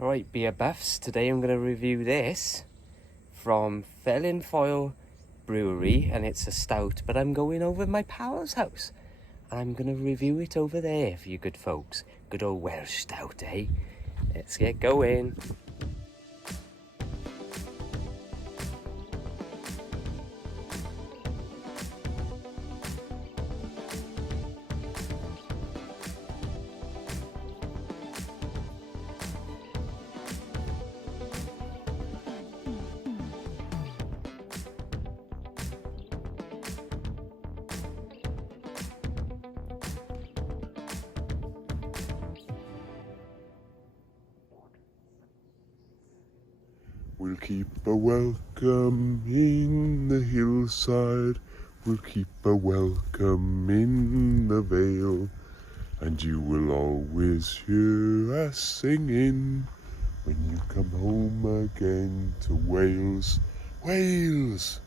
Alright, beer buffs, today I'm going to review this from Felinfoel Brewery, and it's a stout, but I'm going over to my pal's house. I'm going to review it over there for you good folks. Good old Welsh stout, eh? Let's get going. We'll keep a welcome in the hillside, we'll keep a welcome in the vale, and you will always hear us singing when you come home again to Wales. Wales!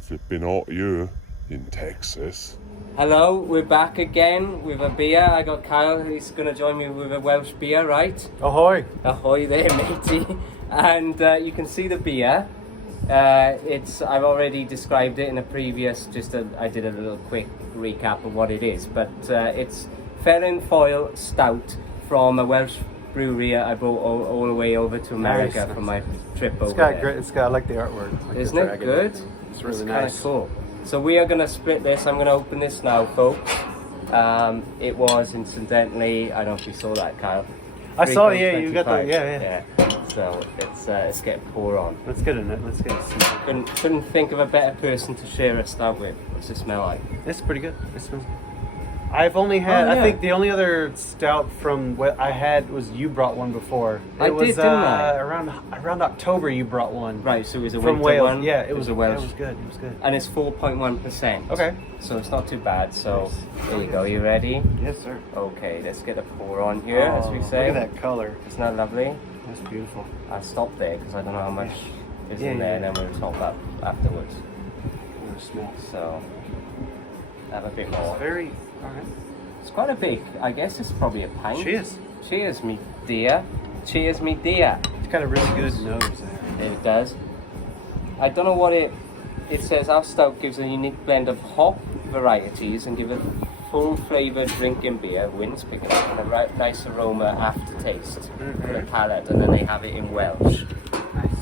Flipping hot here in Texas. Hello, we're back again with a beer. I got Kyle, he's going to join me with a Welsh beer, right? Ahoy! Ahoy there, matey. And you can see the beer. I've already described it in a previous, I did a little quick recap of what it is. But it's Felinfoel Stout from a Welsh brewery I brought all the way over to America for my trip over there. It's got, I like the artwork. Like Isn't it good? It's really Kinda nice. Cool. So we are going to split this. I'm going to open this now, folks. It was incidentally, I don't know if you saw that, Kyle. I saw, yeah, you got the, yeah. So let's get a pour on. Let's get in it. Let's get it. Couldn't think of a better person to share a stout with. What's it smell like? It's pretty good. It smells good. I've only had, I think the only other stout from what I had was you brought one before. I did, didn't I? Around October you brought one. Right, so it was a from winter Wales. one. Yeah, it was a Welsh. It was good. It was good. And it's 4.1%. Okay. So it's not too bad. So Nice. there you go. You ready? Yes, sir. Okay, let's get a pour on here, as we say. Look at that color. Isn't that lovely? That's beautiful. I'll stop there because I don't know how much is Yeah, in there, yeah. and then we'll top up afterwards. Smell. So have a bit more. Very. All right. It's quite a big. I guess it's probably a pint. Cheers. Cheers, me dear. Cheers, me dear. It's got a really good nose there. It does. I don't know what it says. Our stout gives a unique blend of hop varieties and give a full flavoured drinking beer. Wind's picking up and a nice aroma aftertaste for the palate, and then they have it in Welsh.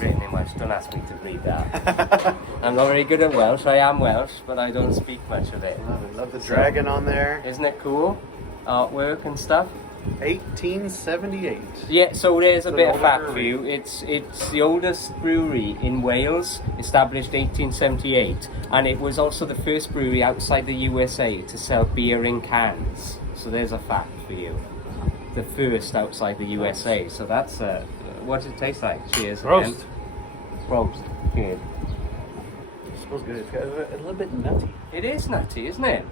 Written in Welsh. Don't ask me to read that. I'm not very good at Welsh. I am Welsh, but I don't speak much of it. Love it. Love the dragon on there. Isn't it cool? Artwork and stuff. 1878. Yeah, so there's a It's bit an of fact older for you. It's the oldest brewery in Wales, established 1878, and it was also the first brewery outside the USA to sell beer in cans. So there's a fact for you. The first outside the USA. So that's what does it taste like? Cheers. Roast. Again. Roast. Good. It smells good. It's got a little bit nutty. It is nutty, isn't it?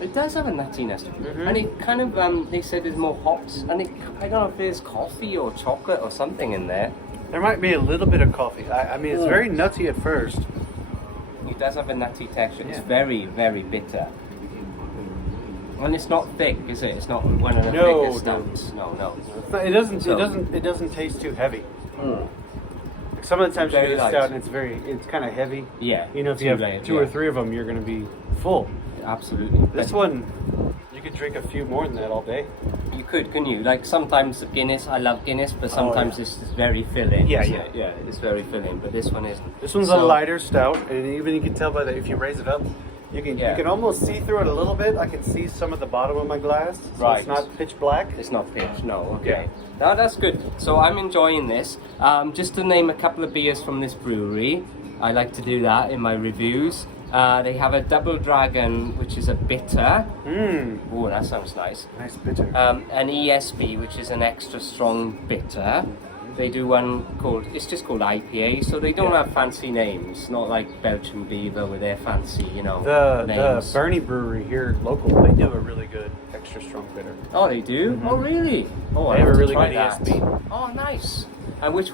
It does have a nuttiness, Mhm. and it kind of they said there's more hops, and I don't know if there's coffee or chocolate or something in there. There might be a little bit of coffee. I mean, it's very nutty at first. It does have a nutty texture. It's Yeah. very, very bitter, and it's not thick, is it? It's not one of the No, thickest stouts. No. It's not, it doesn't. So- It doesn't taste too heavy. Some of the times you Very get a light. stout and it's kind of heavy. Yeah. You know, if you have layered, two or three of them, you're going to be full. Absolutely. This one, you could drink a few more than that all day. You could, couldn't you? Like sometimes the Guinness, I love Guinness, but sometimes it's very filling. Yeah, isn't yeah. it? Yeah, it's very filling, but this one isn't. This one's a lighter stout, and even you can tell by that if you raise it up, you can almost see through it a little bit. I can see some of the bottom of my glass, so Right. it's not pitch black. It's not pitch, no, okay. No, that's good. So I'm enjoying this. Just to name a couple of beers from this brewery, I like to do that in my reviews. They have a Double Dragon, which is a bitter. Oh, that sounds nice. Nice bitter. An ESB, which is an extra strong bitter. They do one it's just called IPA, so they don't have fancy names, not like Belgian Beaver with their fancy, The names. Bernie Brewery here local, they do a really good extra strong bitter. Oh, they do? Oh, really? Oh, They I have a to really try good that. ESB. Oh, nice. And which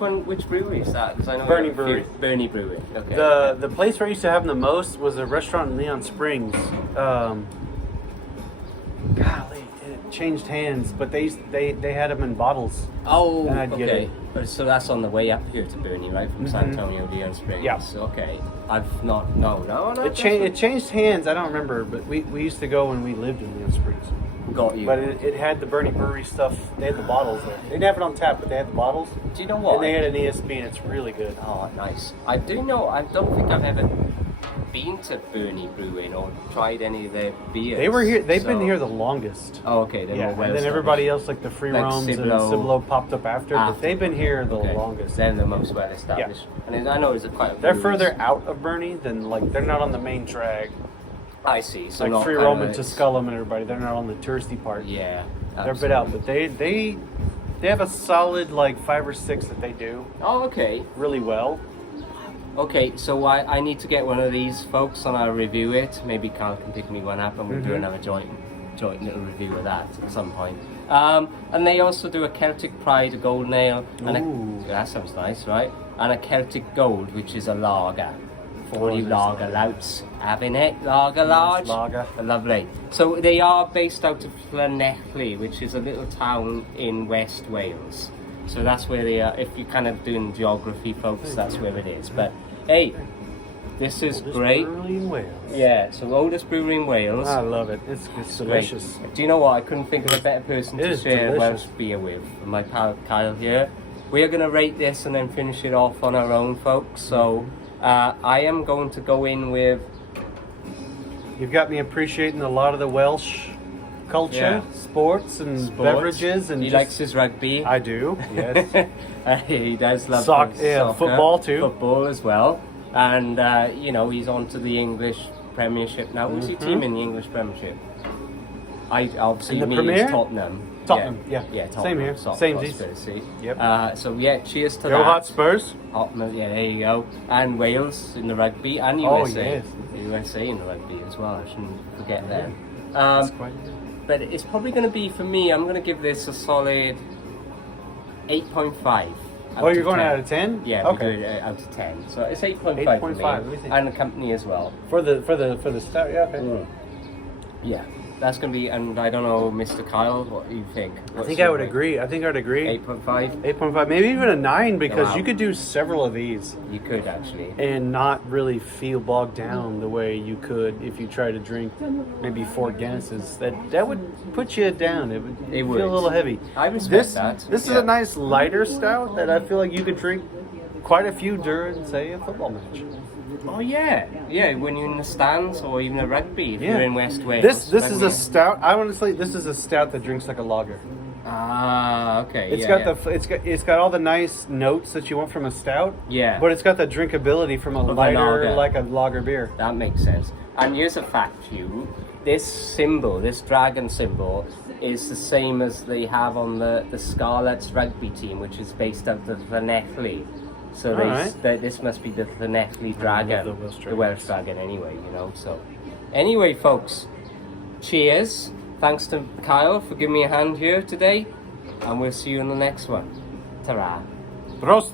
brewery is that? Because I know Bernie we have a few- Brewery. Bernie Brewery. Okay. The place where I used to have them the most was a restaurant in Leon Springs. Golly, changed hands, but they had them in bottles. Oh, And I'd get okay. it. So that's on the way up here to Bernie, right? From San Antonio to Young Springs. Yeah. Okay. I've not. No. It changed hands. I don't remember, but we used to go when we lived in Young Springs. Got you. But it had the Bernie Brewery stuff. They had the bottles there. They didn't have it on tap, but they had the bottles. Do you know what? And they had an ESB, and it's really good. Oh, nice. I do know. I don't think I've ever been to Bernie Brewing or tried any of their beers. They were here. They've so- been here the longest. Oh, okay. They're more well and then everybody else, like the Free Like Roams and Cibolo Cibolo popped up after, but they've been here the Okay. longest. They're the most well established. And I know it's quite. They're further out of Bernie than they're not on the main drag. I see. So Like not Free kind Roam of and Tusculum and everybody, they're not on the touristy part. Yeah. They're a bit out, but they have a solid like 5 or 6 that they do Oh, okay. really well. Okay, so I need to get one of these, folks, and I'll review it. Maybe Carl can pick me one up, and we'll do another joint little review of that at some point. And they also do a Celtic Pride, a golden ale, and that sounds nice, right? And a Celtic Gold, which is a lager. For you lager louts having it, lager large. Lager. Lovely. So they are based out of Llanelli, which is a little town in West Wales. So that's where they are. If you're kind of doing geography, folks, that's where it is. But hey, this is great. Brewery in Wales. Yeah, so oldest brewery in Wales. I love it. It's Great. delicious. Do you know what? I couldn't think of a better person It to is share delicious. Welsh beer with. My pal Kyle here. We are going to rate this and then finish it off on our own, folks. So I am going to go in with. You've got me appreciating a lot of the Welsh culture, sports, and beverages, and he just- likes his rugby. I do. Yes. He does love Soccer, soccer, football too. Football as well, and he's on to the English Premiership now. Who's your team in the English Premiership? I obviously In the me Premier? is Tottenham. Tottenham, yeah. Tottenham. Same here. Soccer Same conspiracy. Yep. So yeah, cheers to Go that. Hotspurs. Tottenham, yeah, there you go. And Wales in the rugby, and Oh, USA. yes. USA in the rugby as well. I shouldn't forget them. That's quite But it's probably going to be, for me, I'm going to give this a solid 8.5. Oh, you're going out of 10? Yeah, Okay. we do it out of 10. So it's 8.5 for 8.5, me, let me think. and the company as well. For the stout, yeah. Okay. Yeah, that's going to be, and I don't know, Mr. Kyle, what do you think? I think I would agree. I think I'd agree. 8.5? 8.5, maybe even a 9, because Wow. you could do several of these You could, actually. and not really feel bogged down the way you could if you try to drink maybe 4 Guinnesses. That would put you down. It would It feel would. a little heavy. I respect This that. This is Yeah. a nice lighter stout that I feel like you could drink quite a few during, say, a football match. Oh, yeah. Yeah, when you're in the stands or even a rugby, if Yeah. you're in West Wales. This is then a stout. I honestly, this is a stout that drinks like a lager. Ah, okay. It's yeah, got it's got all the nice notes that you want from a stout. Yeah. But it's got the drinkability from a Of a lighter, lager. like a lager beer. That makes sense. And here's a fact for you. This symbol, this dragon symbol, is the same as they have on the Scarlets rugby team, which is based out of Llanelli. So this must be the Llanelli dragon, the Welsh dragon anyway, So anyway, folks, cheers. Thanks to Kyle for giving me a hand here today. And we'll see you in the next one. Ta-ra. Prost!